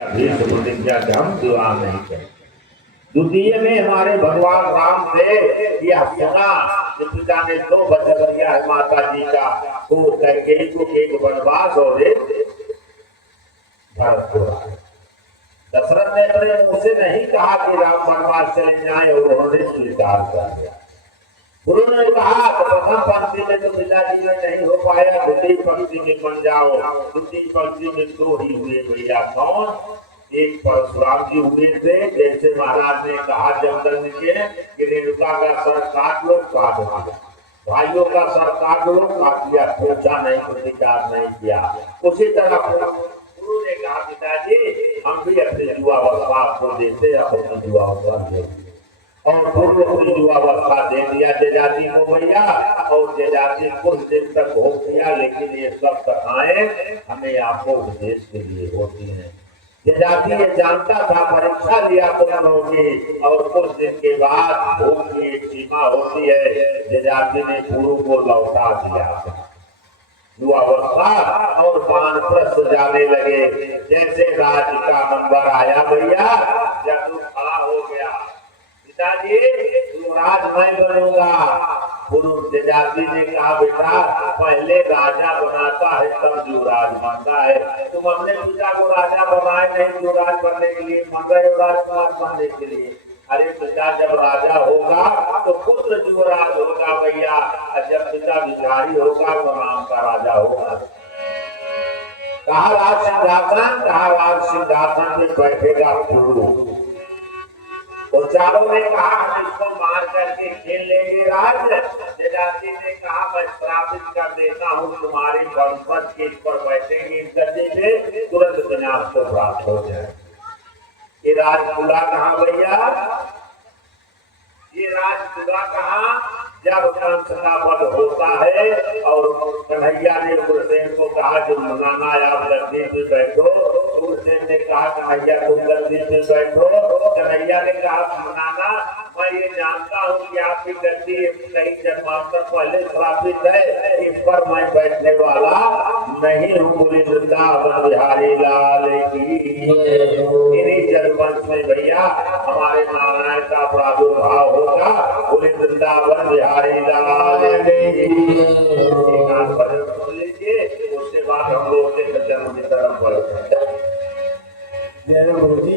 प्रतिज्ञा कि हम विवाह नहीं करें। द्वितीय में हमारे भगवान राम से यह सुना कि पिता ने 2 वचन दिया है माता जी का, तो कैकेयी को एक वनवास और एक भरत को। दशरथ ने अपने मुंह से नहीं कहा कि राम वनवास चले जाए और उन्होंने स्वीकार कर लिया। उन्होंने कहा तो प्रथम पंक्ति में तो पिताजी में नहीं हो पाया, द्वितीय पंक्ति में बन जाओ। द्वितीय पंक्ति में 2 ही हुए भैया, कौन? एक परशुराम जी हुए थे, जैसे महाराज ने कहा जमदग्नि के कि रेणुका का सर काट लो, काट दिया। भाइयों का सर काट लो, काट लिया, पूछा नहीं, प्रतिकार नहीं किया। उसी तरह गुरु ने कहा पिताजी हम भी अपने युवावस्था आपको देते, अपनी युवावस्था देते, और पूर्व अपनी युवावस्था दे दिया जजाति को भैया। और जजाति कुछ दिन तक भोग किया, लेकिन ये सब कथाएं हमें आपको उपदेश के लिए होती हैं। जजाति ये जानता था परीक्षा लिया पूर्ण होगी, और कुछ दिन के बाद भोग की एक सीमा होती है। जजाति ने पूर्व को लौटा दिया युवावस्था, और वानप्रस्थ जाने लगे। जैसे राज्य का नंबर आया भैया, जब खड़ा हो गया, पिताजी युवराज मैं बनूंगा। गुरु जजाति ने कहा बेटा पहले राजा बनाता है तब युवराज बनता है। तुम अपने पिता को राजा बनाए नहीं युवराज बनने के लिए, बन रहे हो राजकुमार बनने के लिए। अरे पिता जब राजा होगा तो पुत्र युवराज होगा भैया, और जब पिता भिखारी होगा तो नाम का राजा होगा। कहा राज सिंहासन, कहा राज सिंहासन में बैठेगा गुरु। और चारों ने कहा हम इसको मार करके खेल लेंगे राज। जजाति ने कहा मैं श्रापित कर देता हूँ, तुम्हारे वंशज के इस पर बैठेंगे गद्दे पे, तुरंत विनाश को प्राप्त हो जाए। ये राजपुरा कहाँ भैया? ये राजपुरा कहाँ? जब कंस का वध होता है और कन्हैया ने गुरुसेन को कहा जो नाना आप गद्दी पे बैठो, गुरुसेन ने कहा कन्हैया तुम गद्दी पे बैठो। कन्हैया ने कहा नाना मैं ये जानता हूँ कि आपकी गद्दी कई जन्मांतर पहले श्रापित है, इस पर मैं बैठने वाला नहीं हूँ। बोले वृंदावन बिहारी लाल की। इन्हीं जनवंश में भैया हमारे नारायण का प्रादुर्भाव होगा। बोले वृंदावन बिहारी लाल की। भजन सुन लीजिए, उसके बाद हम लोग के जन्म की तरफ बढ़ते हैं। जय Guru ji.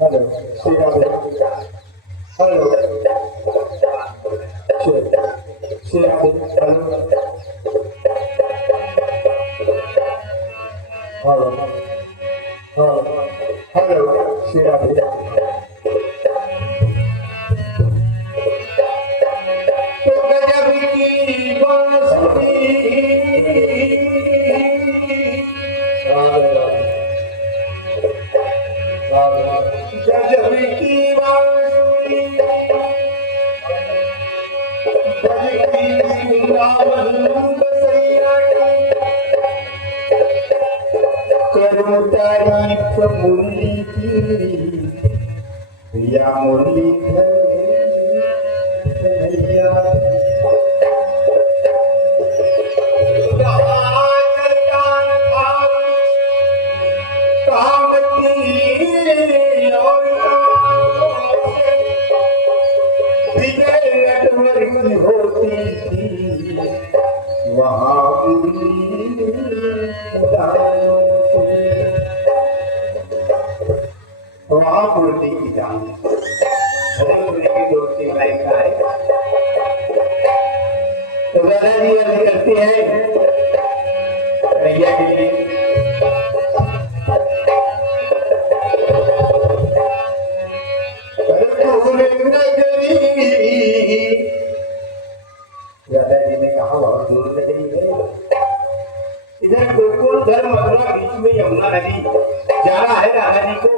Hello Shri Ram. Hello Shri Ram. Hello hello Shri Ram. Murli की या मुरली होती थी वहाँ मुरली की जान मुरली की दोस्ती लाइका है। तो दादाजी अर्ज करते हैं भैया के लिए दादाजी ने कहा बहुत दूर से नहीं है, इधर गोकुल धर्म मथुरा बीच में यमुना नदी जाना है राधा जी को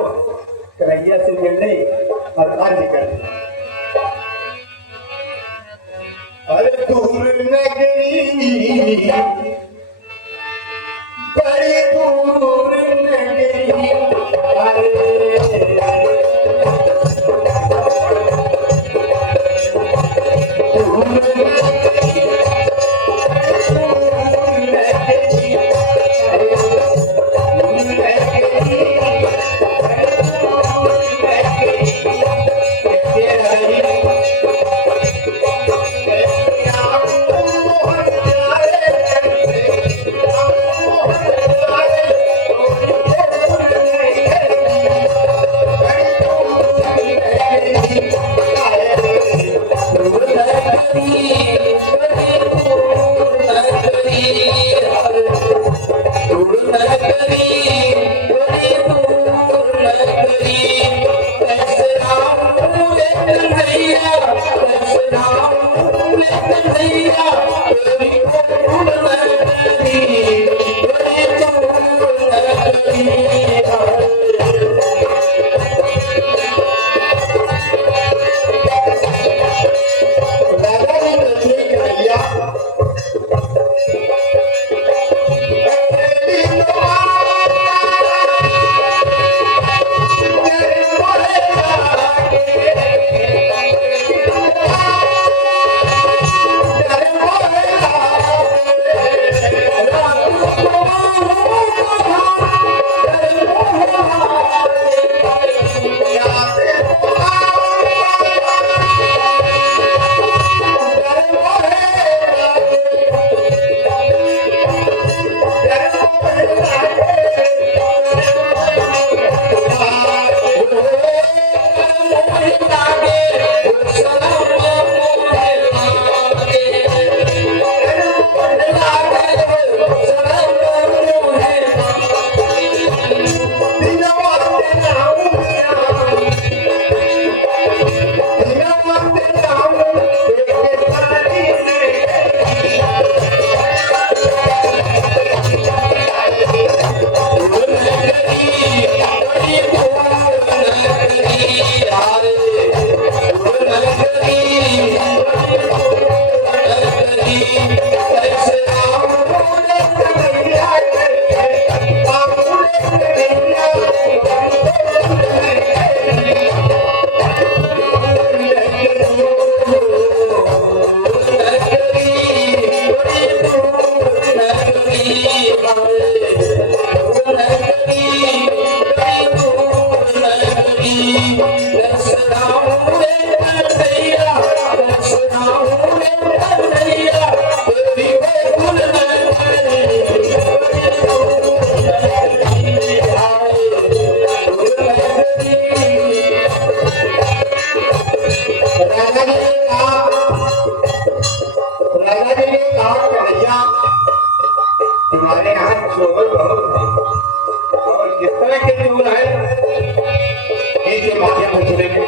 कन्हैया से मिलने और कार्य करने। अरे दूर नगरी बड़ी दूर नगरी, अरे हमारे यहाँ शोभन बहुत है और किस तरह के चूल है इनके माध्यम से सुनेंगे।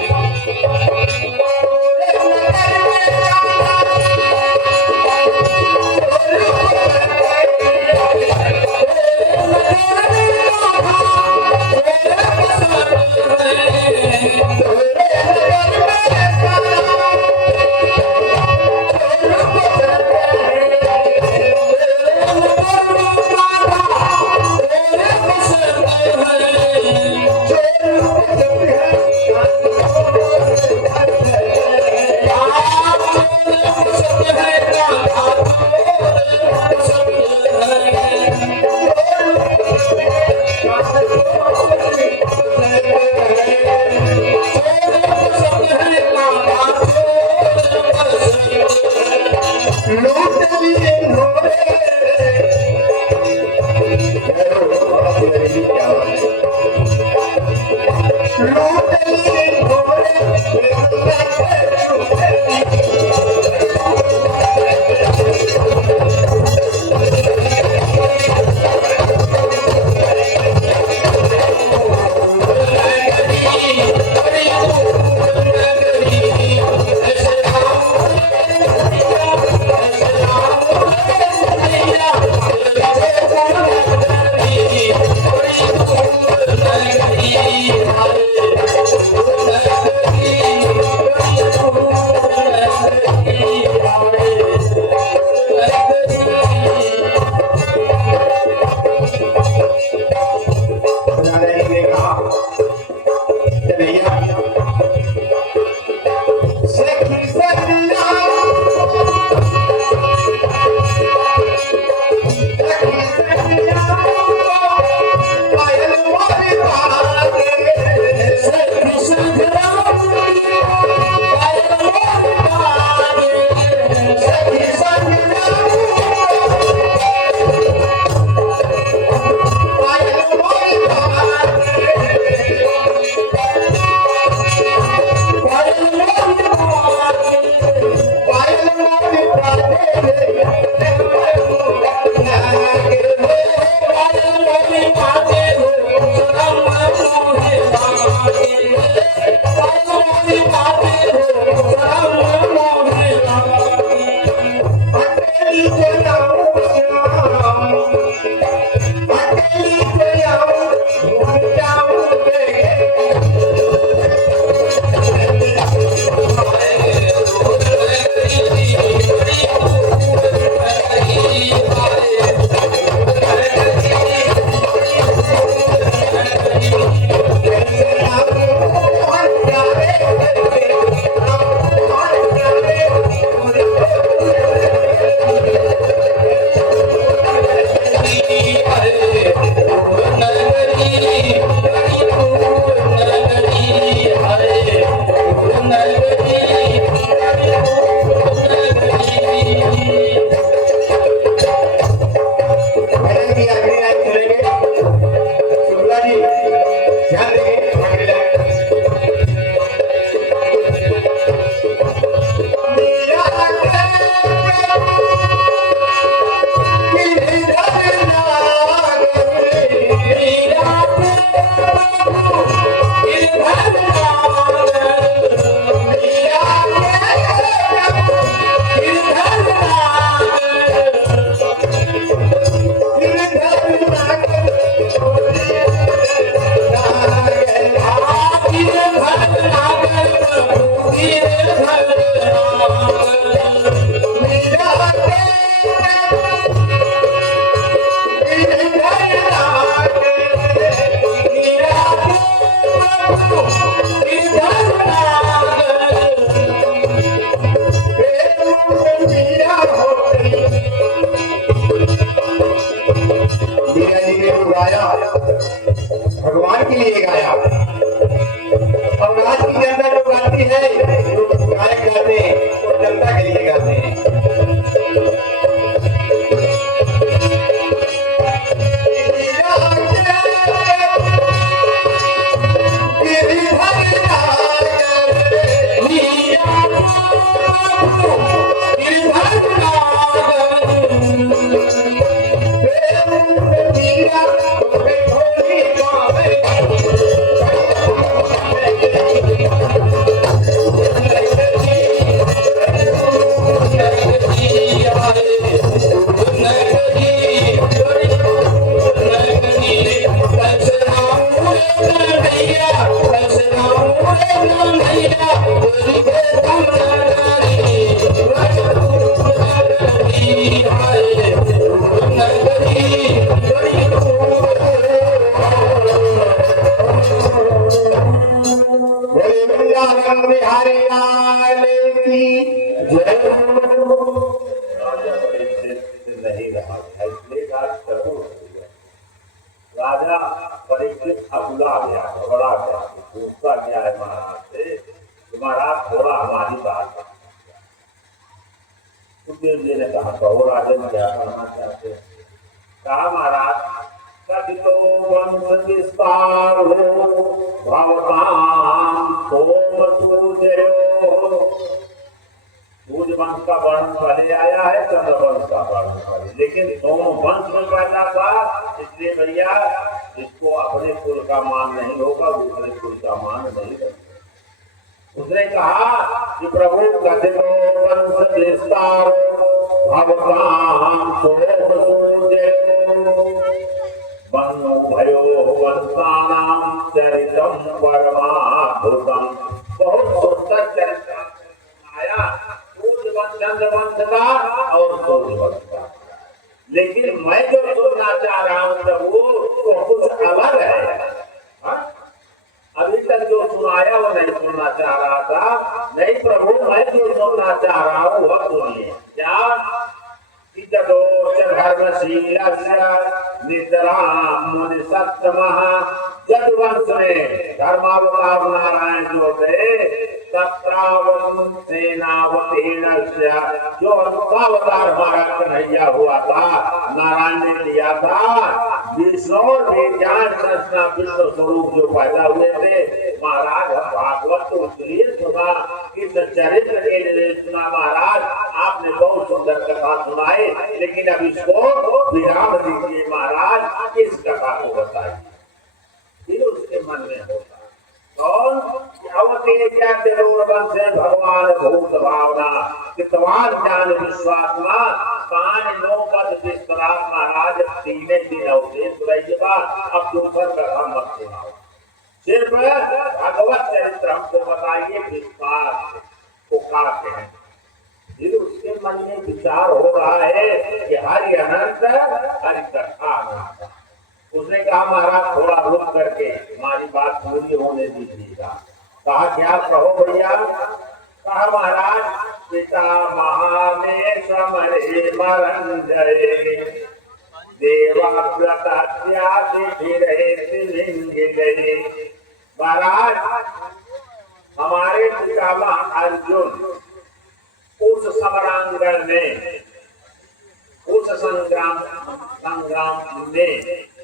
मीरा जी ने वो गाया, भगवान के लिए गाया। अब राज की जनता जो गाती है, जो गायक गाते हैं, वो जनता के लिए गाते हैं। राजा परीक्षित अबुला गया, घबरा गया, पूछता क्या है महाराज से, महाराज थोड़ा हमारी बात। सुखदेव जी ने कहा कहो राजन क्या कहना चाहते हैं। कहा महाराज कथितो वंश विस्तार हो भवताम सोम सूर्यो। सूर्य वंश का वर्णन पहले आया है, चंद्र वंश का वर्णन पहले, लेकिन सोम वंश में पैदा था, इसलिए भैया इसको अपने कुल का मान नहीं होगा, दूसरे कुल का मान नहीं होगा। उसने कहा कि प्रभु कथितो वंश विस्तार भवताम सोम सूर्यो वन्नो भयो वंशानां चरितम परमाद्भुतम। बहुत सुंदर चरित्र आया चंद्र वंश का और सूर्य वंश का, लेकिन मैं जो सुनना चाह रहा हूं प्रभु वो कुछ अलग है। अभी तक जो सुनाया वो नहीं सुनना चाह रहा था। नहीं प्रभु मैं जो सुनना चाह रहा हूं वह सुनिए। क्या धर्मशीलस्य निद्रां मुनि सत्तमः। जदुवंश में धर्मावतार नारायण जो थे, सत्रावन सेनावतीर्णस्य जो अवतार हमारा कन्हैया हुआ था, नारायण ने दिया था। विष्णु और विज्ञान संस्था विश्व स्वरूप जो पैदा हुए थे महाराज, भागवत तो इसलिए सुना, इस चरित्र के लिए सुना महाराज। आपने बहुत सुंदर कथा सुनाई, लेकिन अब इसको विराम दीजिए महाराज, इस कथा को बताइए। फिर उसके मन में होता कौन अवते क्या वंश भगवान भूत भावना चितवान ज्ञान विश्वासना पान नो पद विश्राम। महाराज तीने दिन अवधेश रहेगा, अब दूसर कथा मत सुनाओ, सिर्फ भगवत चरित्र हमको बताइए, विश्वास को कहते हैं। फिर उसके मन में विचार हो रहा है कि हरि अनंत हरि कथा अनंत। उसने कहा महाराज थोड़ा रुक करके हमारी बात पूरी होने दीजिएगा। कहा क्या कहो भैया। कहा महाराज पिता महामेश्वरे मरंजय देवाव्रतात्यादिभिरहे। महाराज हमारे पितामह अर्जुन उस समरांगण में, उस संग्राम में,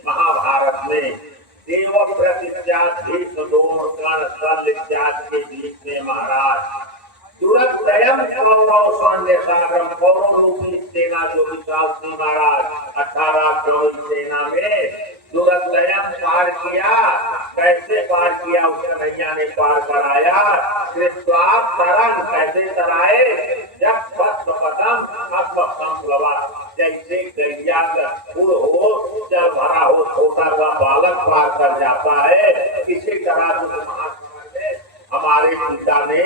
महाभारत में देवव्रत इत्यादि दोनों कर्ण के बीच में महाराज दुरदयम कौरव सैन्य सागरम, कौरव रूपी सेना जो विशाल थी महाराज, 18 करोड़ सेना में दुरदयम पार किया। कैसे पार किया उस कन्हैया ने पार कराया। तरंग कैसे तराए, जब पदम संप्लवा, जैसे गैया हो जब भरा हो छोटा सा बालक पार कर जाता है, इसी तरह हमारे पिता ने,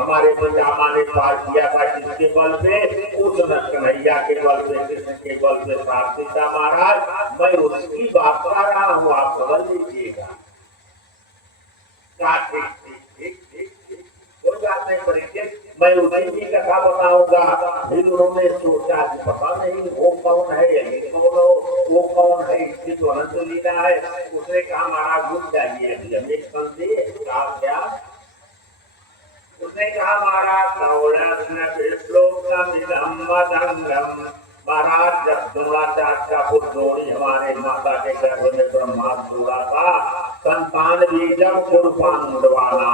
हमारे पितामह ने पार किया था। किसके बल पे? उस कन्हैया के बल पे, कृष्ण के बल पे प्राप्ति था महाराज। मैं उसकी बात कर रहा हूँ, आप समझ लीजिएगा। कोई बात नहीं परीक्षित, मैं उसी की कथा बताऊंगा। फिर उन्होंने सोचा कि पता नहीं वो कौन है, ये कौन हो। वो कौन है, इसकी तो अनंत लीला है। उसने कहा महाराज रुक जाइए, अभी हमें समझे। कहा क्या? उसने कहा महाराज महाराज जब द्रोणाचार्य का पुत्र द्रोणी हमारे माता के गर्भ में ब्रह्मास्त्र हुआ था, संतान बीजम कुरुपान मुंडवाना,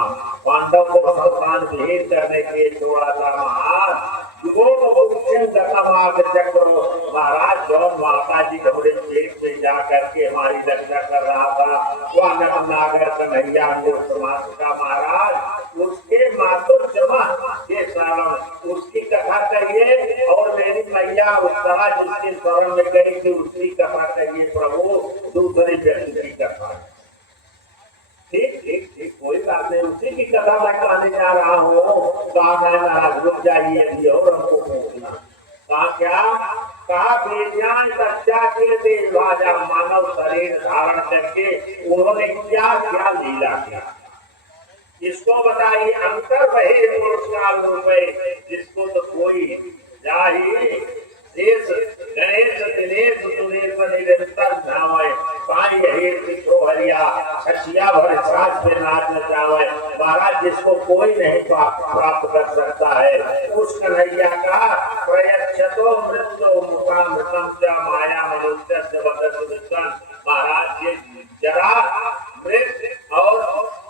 पांडव को संतान विहीन करने के लिए छोड़ा था महाराज। चक्र महाराज जो माता जी घोड़े पेट में जा करके हमारी रक्षा कर रहा था, वह नागर कन्हैया समाज का महाराज, उसके मातु जमा के सारण उसकी कथा करिए, और मेरी मैया उत्तरा जिसके शरण में गई थी उसकी कथा करिए प्रभु, दूसरे व्यक्ति की कथा। ठीक ठीक ठीक, कोई बात नहीं, उसी की कथा मैं कहने जा रहा हूँ। महाराज रुक जाइए अभी और हमको पूछना। कहा क्या? कहा विज्ञान सच्चा के देश राजा मानव शरीर धारण करके उन्होंने क्या क्या लीला किया, इसको बताइए। अंतर वही पुरस्कार रूपे जिसको तो कोई जाहि देश गणेश दिनेश सुरेश निरंतर धावे, पाई यही पिछो हरिया छछिया भर साथ में नाच जावे। महाराज जिसको कोई नहीं प्राप्त कर सकता है, उस कन्हैया का प्रयच्छतो मृत्यु मुकामृतम च माया मनुष्य से बदन। महाराज ये जरा मृत और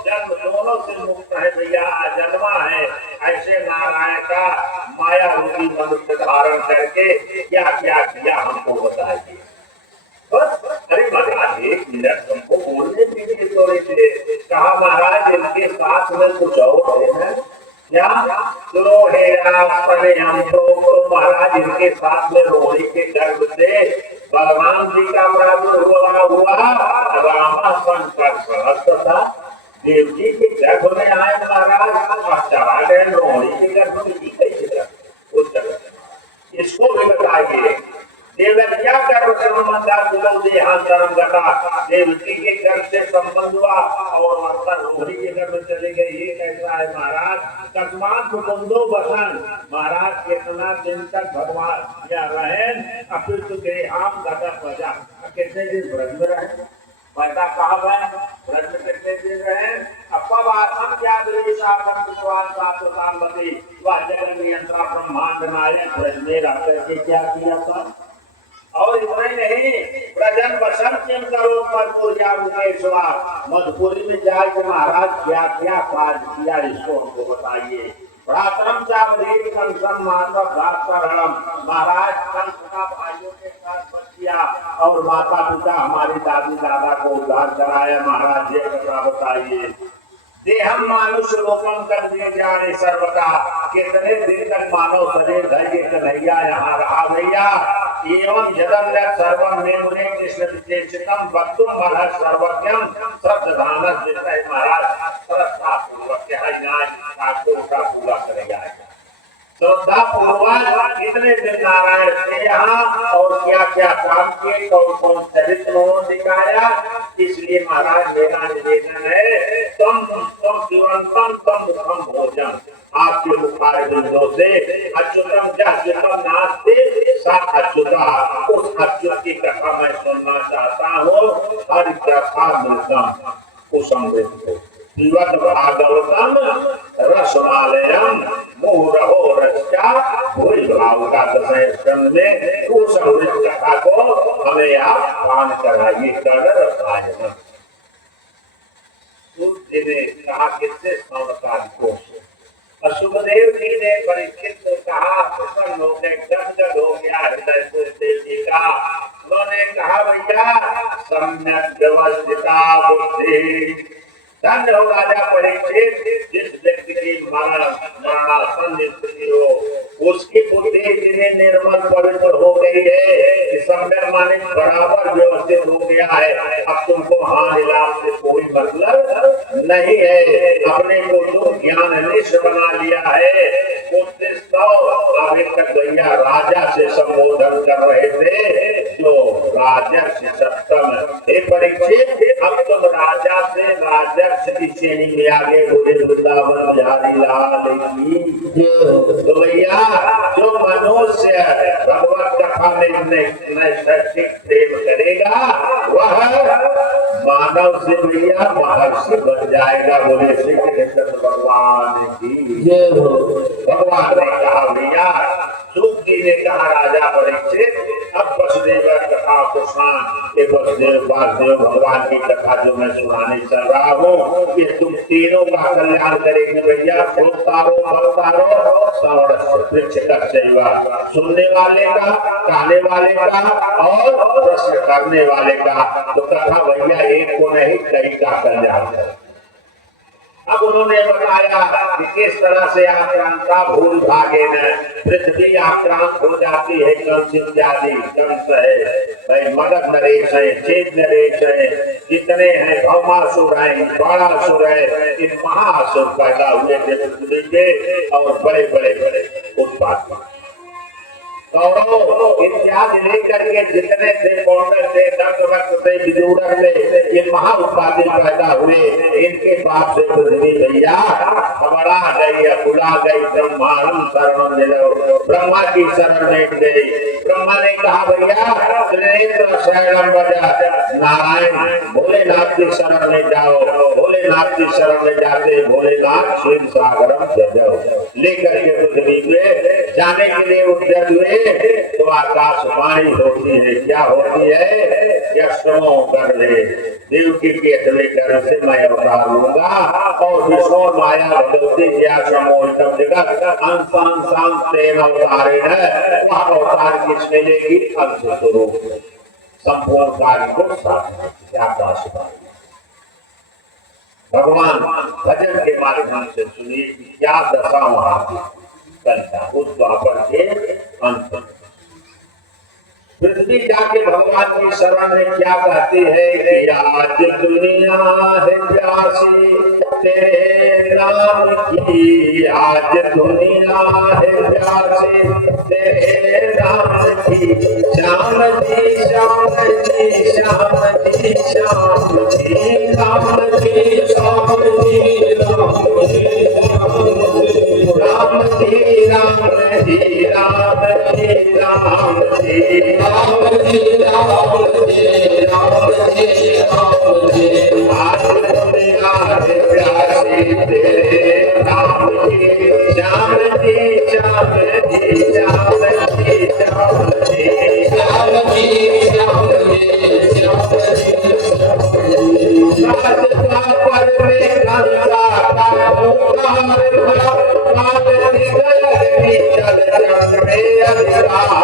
जन्म दोनों से मुक्त है भैया, जन्मा है। ऐसे नारायण का माया रूपी मनुष्य धारण करके क्या क्या किया हमको बताइए बस। अरे महाराज एक मिनट हमको बोलने दीजिए थोड़े से। कहा महाराज इनके साथ में कुछ और है क्या? हम तो महाराज इनके साथ में रोहिणी के गर्भ से भगवान जी का प्रादुर्भाव हुआ, रामापन कर सहस्त्र था, देव जी के गर्भ में आए महाराज, चढ़ा गए रोहिणी के गर्भ में जी कैसे उस जगह। इसको भी बताइए। देवकिया गर्भ से देवकी के गर्भ से संबंध हुआ और माता रोहिणी के गर्भ में चले गए, ये कैसा है महाराज? कस्मात मुकुंदो बसन, महाराज कितना दिन तक भगवान या रहे अपितु देहाम गदा प्रजा, कितने दिन ब्रज में रहे? पैदा कहा है ब्रज में कितने दिन रहे? अपवासम क्या जगन नियंत्रण ब्रह्मांड नायक ब्रज में रहकर के क्या किया था? और इतना ही नहीं, ब्रजन बसन किम करो मधुपुरी में जाके महाराज क्या क्या कार्य किया, इसको हमको बताइए। महाराज कंस का भाइयों के साथ बचिया और माता पिता हमारी दादी दादा को उद्धार कराया। महाराज ये कथा बताइए। देहम मानुष रोपण कर दिए जा रहे सर्वदा, कितने दिन तक मानव शरीर धैर्य कन्हैया यहाँ रहा भैया। एवं जदम सर्वम में मुने कृष्ण विशेषितम वक्तुम मरह सर्वज्ञम श्रद्धानस विषय। महाराज श्रद्धा पूर्वक का पूरा करेगा, श्रद्धा पूर्वक कितने दिन नारायण थे यहाँ और क्या क्या काम किए, कौन कौन चरित्र उन्होंने दिखाया। इसलिए महाराज मेरा निवेदन है, तुम शिवंतम तम मुखम भोजन, आपके मुखार बिंदों से अच्युतम क्या अच्युतम नास्ते सा अच्युता, उस अच्युत की कथा मैं सुनना चाहता हूँ। हर कथा मृतम कुसमृत जीवत भागवतम रसमालयम मुहुरहो रचा, भूल भाव का दशय स्कंद में उस अमृत कथा को हमें आप पान कराइए कर। उस दिन कहा किससे को सुखदेव जी ने परीक्षित को कहा, प्रसन्न हो गए, गदगद हो गया हृदय सुखदेव जी का। उन्होंने कहा भैया सम्यक व्यवस्थिता बुद्धि, धन्य हो राजा परीक्षित जिस व्यक्ति की मरणासन स्थिति हो, उसकी बुद्धि इतनी निर्मल पवित्र हो गई है कि सम्यक माने बराबर व्यवस्थित हो गया है। अब तुमको हानि लाभ से कोई मतलब नहीं है। अपने को जो ज्ञान निष्ठ बना लिया है अब एक भैया राजा से संबोधन कर रहे थे जो राजर्ष सप्तम। हे परीक्षित, अब तुम राजा से राजर्ष की श्रेणी में आगे बोले वृंदावन बिहारी लाल की। तो भैया जो मनुष्य भगवत कथा में शैक्षिक प्रेम करेगा वह मानव से भैया महर्षि बन जाएगा। बोले श्री कृष्ण भगवान की। भगवान ने कहा भैया, सूत जी ने कहा राजा परीक्षित, अब वसुदेव कथा को सुना। ये वसुदेव वासुदेव भगवान की कथा जो मैं सुनाने चल रहा हूँ ये तुम तीनों का कल्याण करेगी भैया। श्रोतारो भक्तारो सुनने वाले का, गाने वाले का और प्रश्न करने वाले का। तो कथा भैया एक को नहीं कई का कल्याण है। अब उन्होंने बताया कि किस तरह से आक्रांता भूल भागे न पृथ्वी आक्रांत हो जाती है। कंस इत्यादि, कंस है भाई, मगध नरेश है, चेत नरेश है, जितने हैं भौमासुर है, बड़ासुर है, इन महासुर पैदा हुए थे पृथ्वी के और बड़े बड़े बड़े उत्पात कौरव इत्यादि लेकर के जितने थे पौंडर थे, दंतवक्र थे, विदुरर थे, ये महा उत्पादी पैदा हुए। इनके पाप से पृथ्वी भैया खबरा गई, बुला गई। ब्रह्मांड शरण मिलो, ब्रह्मा की शरण में गई। ब्रह्मा ने कहा भैया त्रिनेत्र शरणम बजा, नारायण भोलेनाथ की शरण में जाओ। भोलेनाथ की शरण में जाते भोलेनाथ क्षीर सागरम जजाओ लेकर के पृथ्वी पे जाने के लिए उद्यत हुए। तो आकाशवाणी होती है, क्या होती है? यक्षमो कर ले देवकी के अगले गर्भ से मैं अवतार लूंगा और विष्णु माया भगवती क्या समोहितम जगत अंशान शांतेन अवतारेण। वह अवतार किसमें लेगी? अंश स्वरूप संपूर्ण कार्य को साथ आकाशवाणी। भगवान भजन के माध्यम से सुनिए क्या दशा वहां की कलता उस द्वापर के अंत। पृथ्वी जाके भगवान की शरण में क्या कहती है कि आज दुनिया है प्यासी तेरे नाम की। आज दुनिया है प्यासी तेरे नाम की। श्याम जी श्याम जी श्याम जी श्याम जी राम जी राम जी राम जी राम जी राम जी राम जी राम जी राम जी राम जी राम जी राम जी। आज दुनिया है प्यासी तेरे नाम की। श्याम जी श्याम जी श्याम जी श्याम जी श्याम जी श्याम जी श्याम जी। राजता पर में कंसा का पुकार चल जग में अधिकार।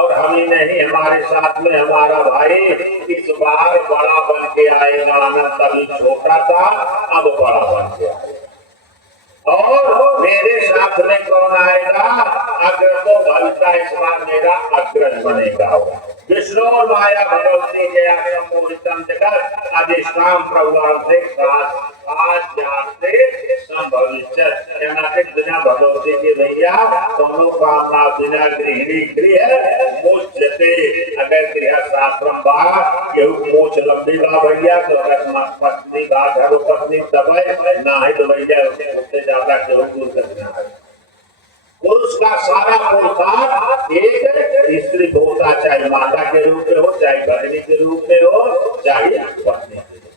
और हम ही नहीं, हमारे साथ में हमारा भाई इस बार बड़ा बन के आएगा ना, तभी छोटा था अब बड़ा बन के आएगा। और मेरे साथ में कौन आएगा? अग्र तो भविता इस बार मेरा अग्रज बनेगा। विष्णु और माया भगवती जया सम्मोहितम जगत अधिष्ठान प्रभुवान से दुनिया भगवती की भैया दोनों कामना बिना गृहिणी गृह मोचते। अगर गृह शास्त्रम बा केहू मोच लंबी बा भैया तो अगर पत्नी बा घर पत्नी दबाए ना है तो भैया उससे ज्यादा केहू दूर करना है। पुरुष का सारा पुरुषार्थ एक स्त्री होता, चाहे माता के रूप में हो, चाहे बहनी के रूप में हो, चाहे पत्नी के रूप में।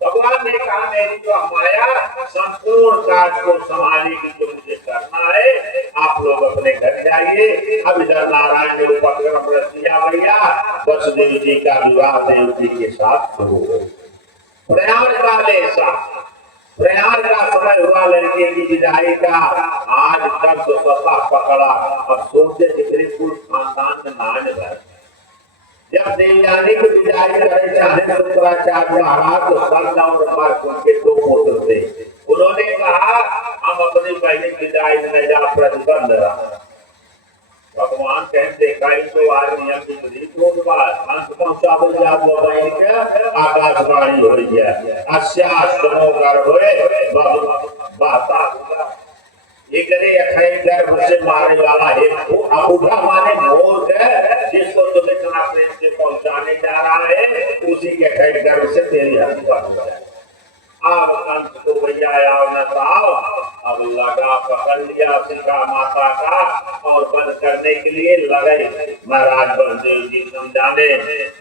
भगवान ने कहा मेरी जो माया संपूर्ण कार्य को संभालेगी, जो मुझे करना है आप लोग अपने घर जाइए। अब इधर नारायण ने उपक्रम रच दिया भैया, वसुदेव जी का विवाह देव जी के साथ शुरू हो। प्रयाण काले प्रयाण का समय हुआ लड़के की विदाई का। आज तक तो सपा पकड़ा, अब सोचे जितने कुल खानदान में नाज भर। जब देवयानी की विदाई करे चाहे शुक्राचार्य महाराज तो सर उनके दो पुत्र थे। उन्होंने कहा हम अपनी पहली विदाई में जा प्रतिबंध रहा। भगवान कहें देखा तो आज नियम की अंत पहुंचावे जात बहन के आकाशवाणी हो गया अस्याश्रमो गर्भे बहता ये करे अखड़े गर्भ से मारने वाला है। वो अबूढ़ा माने मोर है जिसको तुम इतना प्रेम से पहुंचाने जा रहा है, उसी के अखड़े गर्भ से तेरी हत्या हो जाए। अब अंत तो भैया आओ न आओ, अब लगा पकड़ लिया सीता माता का और बंद करने के लिए लगे महाराज बलदेव जी समझाने।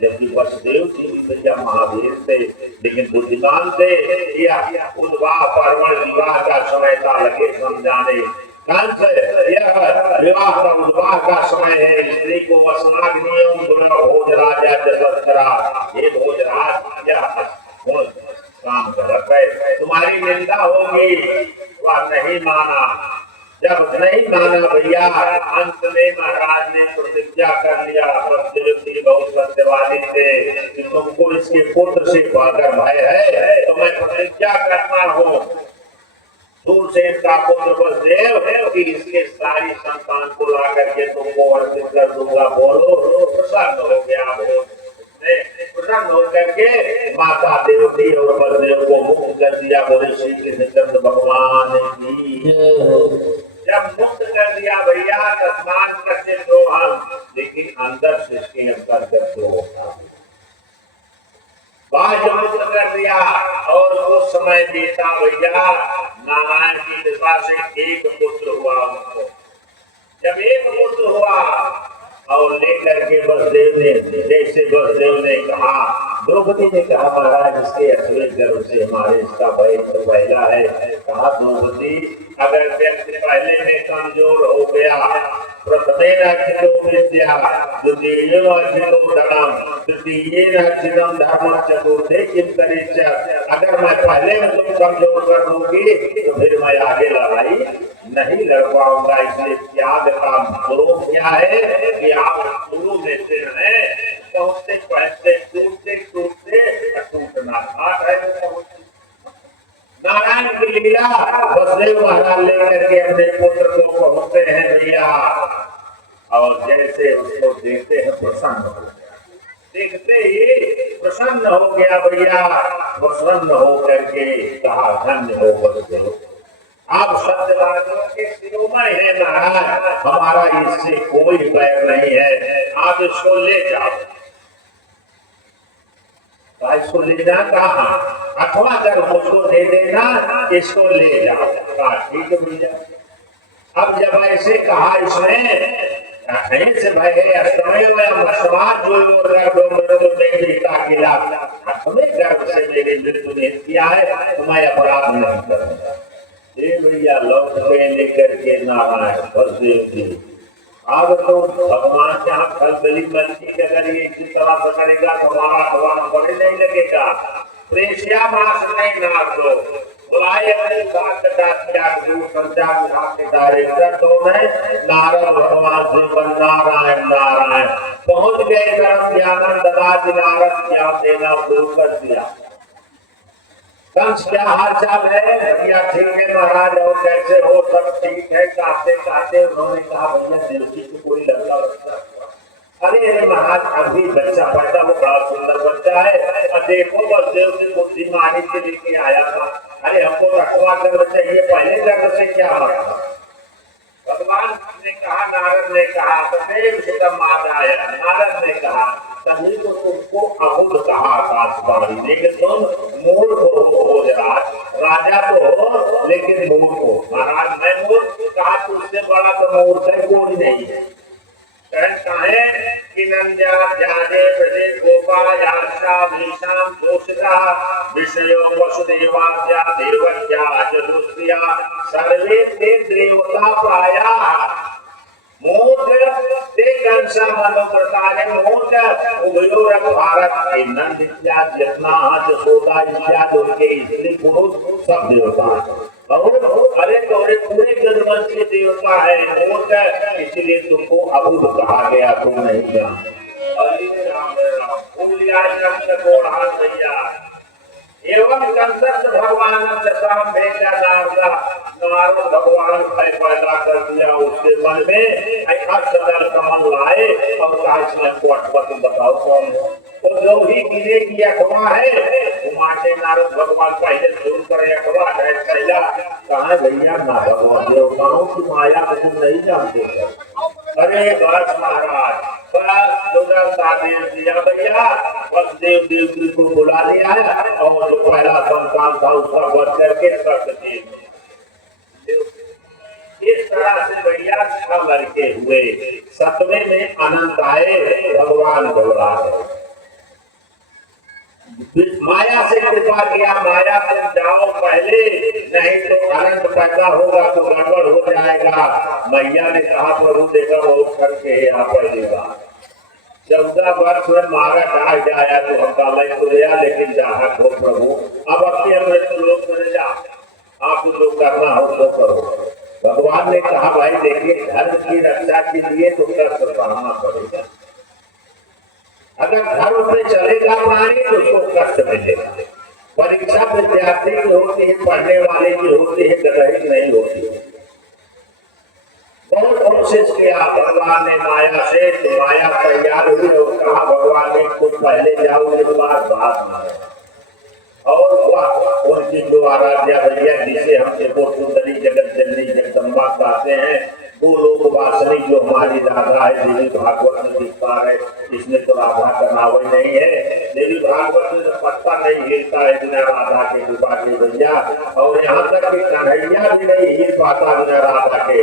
जबकि वसुदेव जी भी भैया महावीर थे लेकिन बुद्धिमान थे, या उद्वाह पर्वण विवाह का समय था लगे समझाने। कंस यह विवाह का उद्वाह का समय है, स्त्री को वसनाग्नियों भोज राजा जगतरा ये भोजराज यह काम गलत है, तुम्हारी निंदा होगी। वह नहीं माना। जब नहीं माना भैया अंत में महाराज ने प्रतिज्ञा कर लिया। बहुत सत्यवादी थे कि तुमको इसके पुत्र से अगर भय है तो मैं प्रतिज्ञा करता हूँ सूरसेन का पुत्र वसुदेव कि इसके सारी संतान को ला करके तुमको अर्पित कर दूंगा। बोलो प्रसन्न हो गया। प्रसन्न होकर के माता देवती और बलदेव को मुक्त कर दिया। बोले श्री कृष्णचंद्र भगवान की। जब मुक्त कर दिया भैया तस्मात् कश्चित् दोहम्, लेकिन अंदर से इसके अंतर्गत जो बाहर मुक्त कर दिया। और उस समय देता भैया नारायण की कृपा से एक पुत्र हुआ उनको। जब एक पुत्र हुआ और लेकर के वसुदेव ने जैसे वसुदेव ने कहा, द्रौपदी ने कहा महाराज इसके अथवे गर्भ से हमारे इसका भय तो पहला है। कहा द्रौपदी अगर व्यक्ति पहले में कमजोर हो गया प्रथमेन अर्जितो विद्या द्वितीयेन अर्जितो धनम तृतीयेन अर्जितं धर्मं चतुर्थे किं करेच्च। अगर मैं पहले में तुम कमजोर कर दूंगी तो फिर मैं आगे लड़ाई नहीं लड़ पाऊंगा। इसलिए त्याग का स्वरूप क्या है कि आप शुरू में से हैं पहुंचते पहुंचते टूटते टूटते टूटना है। नारायण की लीला वसुदेव महाराज लेकर के अपने पुत्र को पहुंचते हैं भैया और जैसे उसको देखते हैं प्रसन्न हो गया। देखते ही प्रसन्न हो गया भैया। प्रसन्न हो करके कहा धन्य हो वसुदेव, आप सत्यवादियों के शिरोमणि है महाराज, हमारा इससे कोई बैर नहीं है, आप इसको ले जाओ। इसको ले जा कहा अथवा अगर मुझको दे देना इसको ले जाओ। ठीक है भैया। अब जब ऐसे कहा इसने कहीं से भय समय में समाज जो नहीं देता गिला हमें गर्व से मेरे मृत्यु ने किया है तो मैं अपराध नहीं करूंगा। भैया लौट गए लेकर के नारायण वसुदेव जी। अब तो भगवान जहाँ फल गली मर्जी के अगर ये इसी तरह से करेगा तो हमारा भगवान बड़े नहीं लगेगा। प्रेषिया मास नहीं नार दो बुलाए अपने साथ संचार विभाग के डायरेक्टर तो मैं नारद भगवान से नारायण नारायण पहुंच गए धर्म ज्ञान ददात नारद ज्ञान देना शुरू कर दिया। कंस क्या हाल चाल है? भैया ठीक है महाराज, और कैसे हो? सब ठीक है। कहते कहते उन्होंने कहा भैया देवकी को कोई लड़का बच्चा? अरे महाराज अभी बच्चा पैदा हो, बड़ा सुंदर बच्चा है, और देखो बस देव की बुद्धि मानी के लेके आया था। अरे हमको रखवा कर चाहिए, पहले गर्भ से क्या मतलब? भगवान ने कहा, नारद ने कहा सदैव सुतम आदाय, नारद ने कहा तभी तो तुमको अबुध कहा आकाशवाणी ने कि तुम मूर्ख हो राजा तो हो लेकिन मूर्ख हो। महाराज मैं मूर्ख कहा, तुझसे बड़ा तो मूर्ख है कोई नहीं है। कहे कि नंजा जाने प्रजे गोपा याशा भीषाम दोषदा विषयो वसुदेवाद्या देवत्या चतुष्टया सर्वे ते देवता प्राया मोद ते कंसा मनोव्रताय मोद उभयोरक भारत के नंदित्या जतना जसोदा इत्यादि उनके स्त्री पुरुष सब देवता और अरे तोरे पूरे जगवंश के देवता है मोद, इसलिए तुमको अबुध कहा गया, तुम नहीं जानते। एवं कंसर्प भगवान भेजा नारद भगवान भय पैदा कर दिया उसके मन में, सदल कमल लाए और कहा इसमें अठवा तुम बताओ कौन है? तो जो ही गिरे की अठवा है घुमाते नारद भगवान पहले शुरू करे अठवा पहला कहा भैया ना भगवान देवताओं की माया को तुम नहीं जानते। अरे बस महाराज बस देव दिया भैया, बस देव देवती को बुला लिया है और जो पहला संतान था उसका वध करके सत्य इस तरह से भैया 6 लड़के हुए। 7वें में अनंत आए, भगवान घबरा गए, माया से कृपा किया, माया तुम जाओ पहले नहीं तो अनंत पैदा होगा तो गड़बड़ हो जाएगा। मैया ने कहा प्रभु देखा बहुत करके यहाँ पहली बार 14 वर्ष में मारा कहा जाया तो हमका लय तो लिया, लेकिन जहाँ हो प्रभु अब अपने अमृत लोग चले जा, आपको जो करना हो तो करो। भगवान ने कहा भाई देखिए धर्म की रक्षा के लिए तो कष्ट सहना पड़ेगा, अगर धर्म पे चलेगा प्राणी तो उसको कष्ट मिलेगा। परीक्षा विद्यार्थी की होती है, पढ़ने वाले की होती है, ग्रहित नहीं होती है। बहुत कोशिश किया भगवान ने माया से, तो माया तैयार हुई और कहा भगवान ने कुछ पहले जाओ के बाद बात माने और वह उनकी जो आराध्या भैया जिसे हम देखो सुंदरी जगत जननी जगदम्बा कहते हैं, वो लोग वासनी जो हमारी राधा है, देवी भागवत में दिखता है, इसमें तो राधा का नाम ही नहीं है। देवी भागवत में तो पत्ता नहीं हिलता है बिना राधा के कृपा के भैया, और यहाँ तक कि कन्हैया भी नहीं हिल पाता बिना राधा के।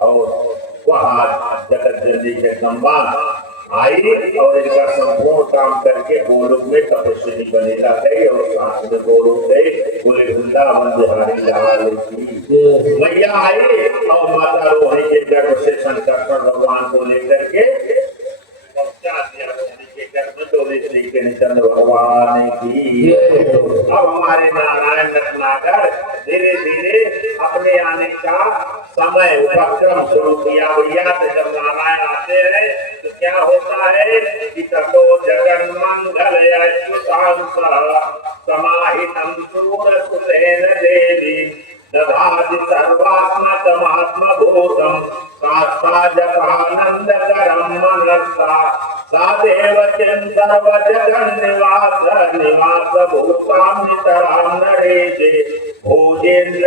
और वह जगत जननी जगदम्बा आई और इनका संपूर्ण काम करके गोलोक में तपस्वी बनेगा गई और साथ में गोलोक गए, बोले वृंदावन बिहारी लाल की मैया आई और माता रोहिणी के गर्भ से शंकर भगवान को लेकर के पहुंचा दिया के गर्भ में, डोले श्री के निचंद भगवान की। अब हमारे नारायण रत्नाकर धीरे धीरे अपने आने का समय उपक्रम शुरू किया भैया। तो जब नारायण आते हैं तो क्या होता है कि ततो जगन मंगल समाहितम सूरसुतेन देवी दधाति सर्वात्मकमात्म भूतम साजपानंदकरम मनसा सादेव सर्व जगन निवास निवास भूतां नितरां नरेशे भोजेन्द्र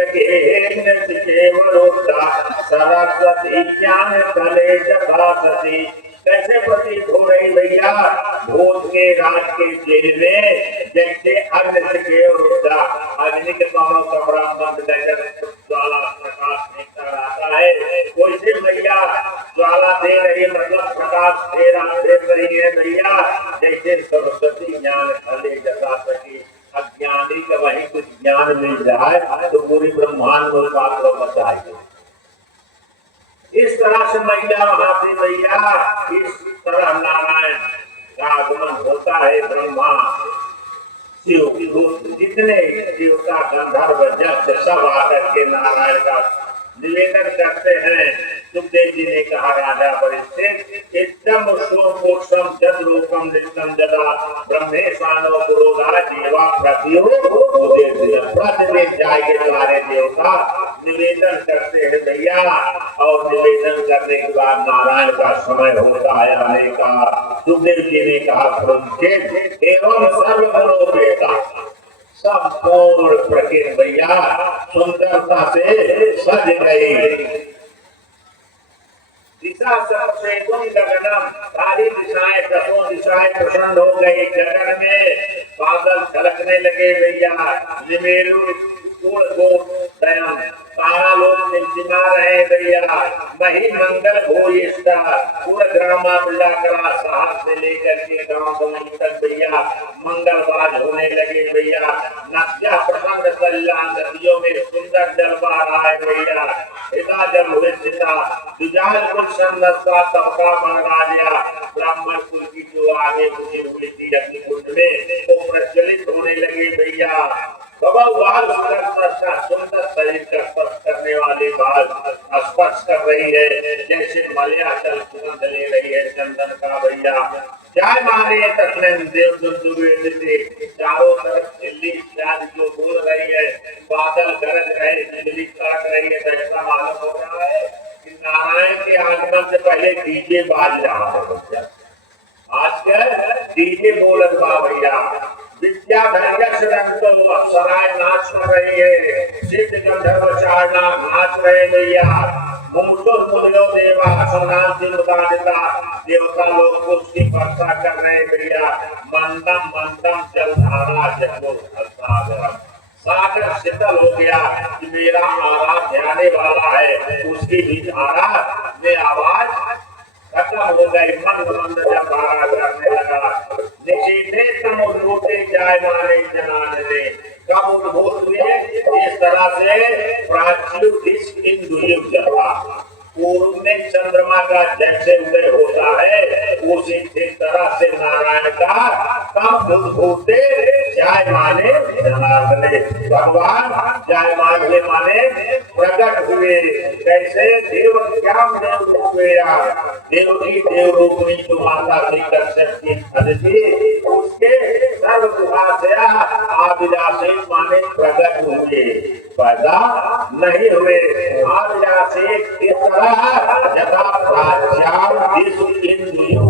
केवलोक्ता सरस्वती ज्ञान कलेश भासती। कैसे प्रतीत हो रही भैया भोज के रात के जेल में जैसे अग्नि से केवलोक्ता, अग्नि के दोनों कपड़ा बंद कर ज्वाला प्रकाश निकल आता है, वैसे भैया ज्वाला दे रही है, मतलब प्रकाश दे रही है भैया, जैसे सरस्वती ज्ञान कलेश भासती। अज्ञानी का वही कुछ ज्ञान मिल जाए तो पूरी ब्रह्मांड को पात्र बचाएगी। इस तरह से मैया हाथी मैया इस तरह नारायण का आगमन होता है। ब्रह्मा जितने देवता गंधर्व जक्ष सब आकर के नारायण का निवेदन करते हैं। सुखदेव जी ने कहा राजा परीक्षित एकदम स्वोक्षम जद रूपम नित्यम जदा ब्रह्मेशानो पुरोधा जीवा प्रतियो प्रतिवेद जाएंगे सारे देवता निवेदन करते हैं भैया। और निवेदन करने के बाद नारायण का समय होता है आने का। सुखदेव जी ने कहा परीक्षित एवं सर्वगुणों बेटा संपूर्ण प्रकृति भैया सुंदरता से सज गई। दिशा सबसे गगनम सारी दिशाएं दसों दिशाएं प्रसन्न हो गई। गगन में बादल छलकने लगे भैया। निमेरु तारा लोग चिंचिना रहे भैया। वही मंगल भूयिष्ठा पूरा ग्रामा बिलाकरा साहस से लेकर के गांव तक भैया मंगलबाज होने लगे भैया। नद्या प्रसन्न कल्याण नदियों में सुंदर जल बह रहा है भैया। हिता जल हुए सीता दुजाल कुल संदर्भा सबका बन राजा। ब्राह्मण कुल की जो आगे मुझे हुई थी अपनी कुंड में वो प्रचलित होने लगे भैया। सुंदर शरीर का स्पर्श करने वाली बात स्पर्श कर रही है जैसे मलयाचल सुगंध ले रही है चंदन का भैया। जय माने तत्न देव चारों तरफ दिल्ली इत्यादि जो बोल रही है बादल गरज रहे बिजली कड़क रही है। तो ऐसा मालूम हो रहा है कि नारायण के आगमन से पहले डीजे बाज रहा है भैया। आजकल डीजे बोलत बा भैया। विद्या तो अप्सराएं नाच कर रही है। सिद्ध गंधर्व चारणा नाच रहे भैया। देवा देवता लोग उसकी वर्षा कर रहे भैया। मंदम मंदम जलधारा जलो सागर शीतल हो गया कि मेरा आराध्य आने वाला है। उसकी भी धारा में आवाज खत्म हो गई। मंद मंद जब धारा करने लगा निशीथे तम उद्भूते जाय माने जनाने कब उद्भूत हुए इस तरह से प्राच्युत हिंदू युग जता पूर्व में चंद्रमा का जैसे उदय होता है उसी तरह से नारायण का कब उद्भूते जाय माने जनाने भगवान जाय माने माने प्रकट हुए। कैसे देव क्या हुए देव की देव रूपणी जो माता थी कश्यप की अदिति उसके सर्व से आदिवासी माने प्रकट हुए पैदा नहीं हुए। आदिवासी इस तरह जथा प्राच्याम विश्व इंद्रियों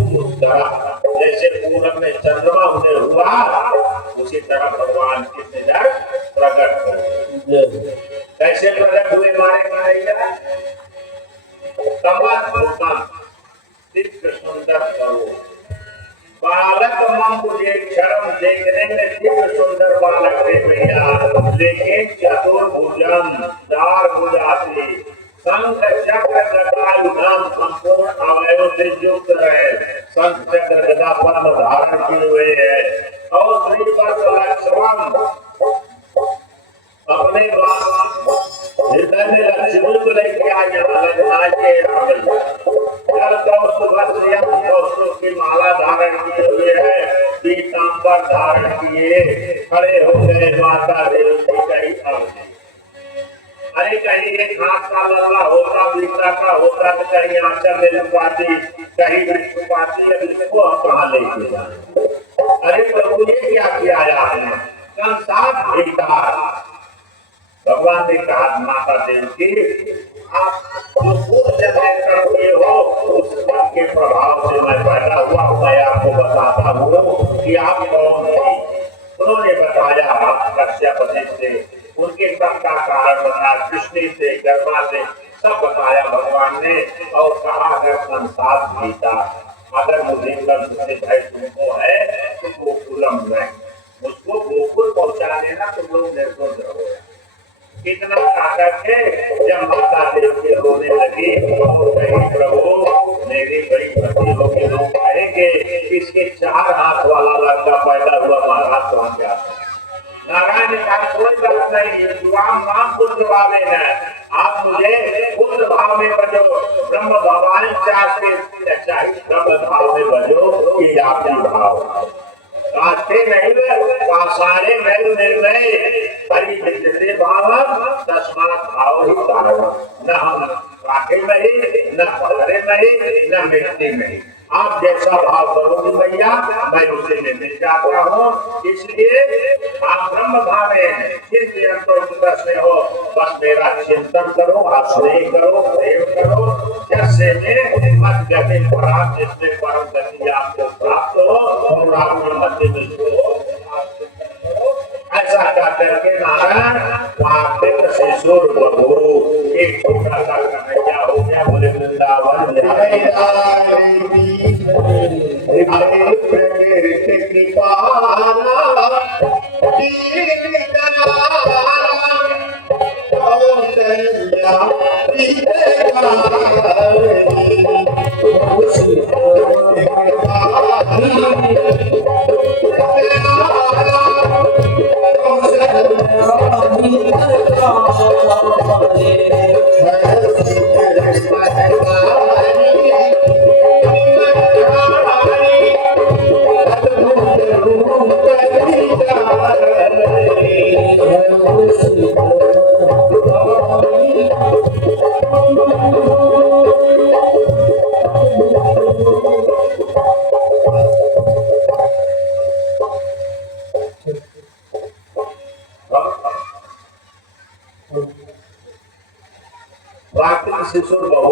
जैसे पूर्व में चंद्रमा उदय हुआ उसी तरह भगवान के निधर प्रकट हुए। कैसे प्रकट हुए मारे कहेगा दिव्य सुंदर स्वरूप बालक मुझे क्षण देखने में दिव्य सुंदर बालक थे भैया। लेकिन चतुर्भुजम चार भुजाती शंख चक्र गदायुधम संपूर्ण अवयव से युक्त रहे। शंख चक्र गदा पद्म धारण किए हुए है और श्री लक्ष्मण अपने हृदय में लक्ष्मण को लेके आ की माला धारण किए हुए है। पीतांबर धारण किए खड़े हो गए माता देवी कहीं अरे कहीं एक हाथ का लल्ला होता बीता का होता तो कहीं आंचल में लुकाती कहीं वृक्ष पाती है वृक्ष हम कहाँ लेके जाए। अरे प्रभु ये क्या किया आपने कंसात भेटा। भगवान ने कहा माता देवी की आप जो पूर्ण जन्म करते हो उस के प्रभाव से मैं पैदा हुआ मैं आपको बताता हूँ कि आप कौन थे। उन्होंने बताया कश्यप से उनके सब का कारण बताया कृष्ण से गर्भा से सब बताया भगवान ने और कहा अगर संसार गीता अगर मुझे से भय तुमको है तो गोकुलम में मुझको गोकुल पहुंचा देना तुम लोग निर्बुद्ध रहो। कितना ताकत है जब माता देव के रोने लगी प्रभु मेरी बड़ी भक्ति होगी लोग कहेंगे इसके चार हाथ वाला लड़का पैदा हुआ महाराज पहुंच गया। नारायण ने कहा कोई बात नहीं जुआम नाम पुत्र भावे है आप मुझे पुत्र भाव में बजो ब्रह्म भगवान चाहते चाहिए ब्रह्म भाव में बजो ये आपकी भाव काटे नहीं पासारे मैल निर्णय परि विद्यते भावम तस्मात् भाव ही कारण न हम काटे नहीं न पलरे नहीं न मिटते नहीं। आप जैसा भाव करोगे भैया मैं उसे में मिल जाता हूँ। इसलिए आप ब्रह्म भावे चिंतन हो, बस मेरा चिंतन करो, आश्रय करो, प्रेम करो, जैसे में मत गति प्राप्त जिसमें परम गति आपको प्राप्त हो और आपके मध्य में हो। ऐसा करके नारायण वापित शिशुर बहू एक छोटा सा कन्हैया हो गया। बोले वृंदावन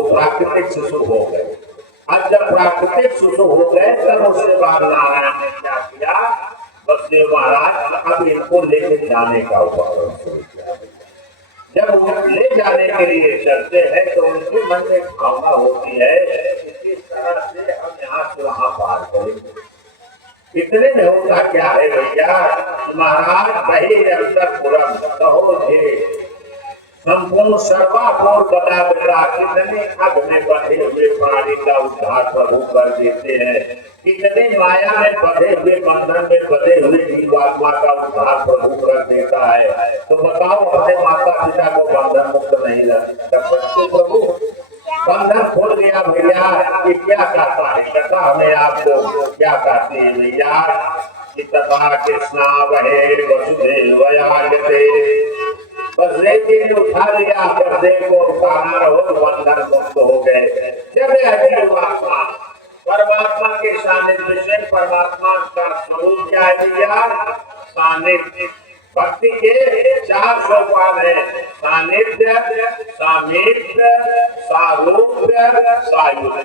प्राकृतिक शिशु हो गए। अब जब प्राकृतिक शिशु हो गए तब उसके बाद नारायण ने क्या किया, वसुदेव महाराज अब इनको लेकर जाने का उपक्रम शुरू किया। जब उनको ले जाने के लिए चलते हैं तो उनके मन में भावना होती है किस तरह से हम यहाँ से वहां पार करेंगे। इतने में होता क्या है भैया, महाराज वही अंतरपुरम कहो संपूर्ण सर्वापोर बता बेटा कितने अग में बधे हुए प्राणी का उद्धार प्रभु कर देते हैं, कितने माया में बधे हुए बंधन में बधे हुए जीवात्मा का उद्धार प्रभु कर देता है। तो बताओ अपने माता पिता को बंधन मुक्त नहीं कर सकते प्रभु? बंधन खोल दिया भैया, ये क्या कहता है कथा हमें आपको क्या कहती है भैया कि तथा कृष्णा वहे वसुदेवयागते बसदेव जी ने उठा लिया, बसदेव को उठाना रहो तो बंधन मुक्त हो गए। जब जीवात्मा परमात्मा के सानिध्य से परमात्मा का स्वरूप क्या है भैया, सानिध्य। भक्ति के 4 सोपान है, सानिध्य, सामीप्य, सारूप्य, सायुज्य।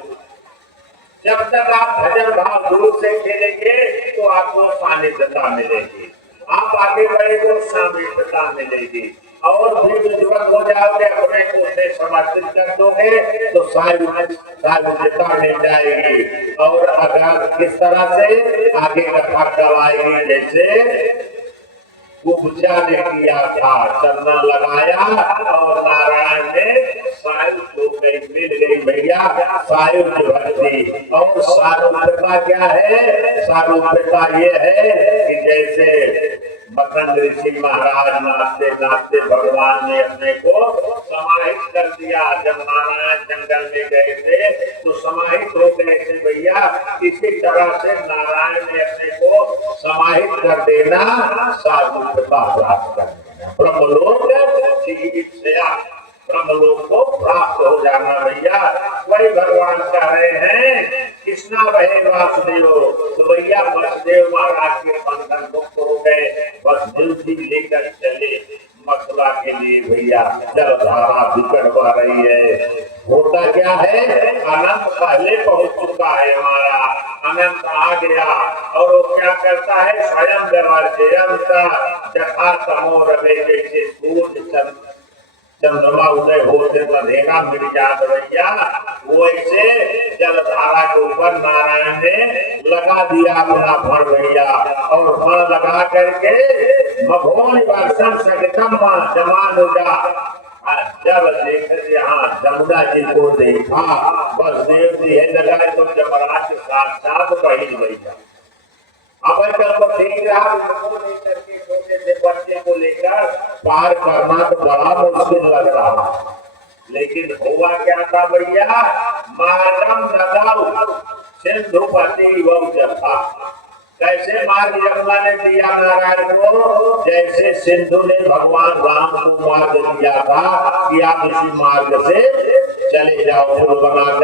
जब तक आप भजन भाव गुरु से खेलेंगे तो आपको सानिध्यता मिलेगी, आप आगे बढ़े तो सामिप्यता मिलेगी, और भी विद्वत हो जाओगे अपने को से समर्पित कर दोगे तो सायुज्यता मिल जाएगी। और अगर किस तरह से आगे कथा करवाएगी, जैसे उपजा ने किया था, चंदन लगाया और नारायण ने सायुज हो गई, मिल गई भैया सायुज भक्ति। और सारूप्यता क्या है, सारूप्यता ये है कि जैसे मकंद ऋषि महाराज नाचते नाचते भगवान ने अपने को समाहित कर दिया। जब नारायण जंगल में गए थे तो समाहित हो गए थे भैया, इसी तरह से नारायण ने अपने को समाहित कर देना, सारूप्यता प्राप्त कर देना, ब्रह्मलोक ब्रह्मलोक को प्राप्त हो जाना भैया। वही भगवान कह रहे हैं कृष्णा वहे वासुदेव, तो भैया वसुदेव महाराज के बंधन मुक्त हो गए। वसुदेव जी लेकर चले मथुरा के लिए भैया, जलधारा बिगड़ पा रही है। होता क्या है, अनंत पहले पहुंच चुका है हमारा, अनंत आ गया और वो क्या करता है, स्वयं व्यवहार जखा तमो रवे, जैसे सूर्य चंद्रमा उदय होते अंधेरा मिल जाता भैया, वो ऐसे जलधारा के ऊपर नारायण ने लगा दिया अपना फल भैया, और फल लगा करके मघोन वर्षण सगतम जमान हो जा। जब देख यहाँ जमुना जी को देखा, बस देव जी है लगा तो जमराज साक्षात बहिन भैया। अब को ठीक रहा, छोटे से बच्चे को लेकर पार करना तो बड़ा मुश्किल लग रहा, लेकिन हुआ क्या था भैया, मारम नदाऊ सिंधुपति वो जथा, कैसे मार्ग यमुना ने दिया नारायण को, जैसे सिंधु ने भगवान राम को मार्ग दिया था कि आप इसी मार्ग से चले जाओ, पुल बना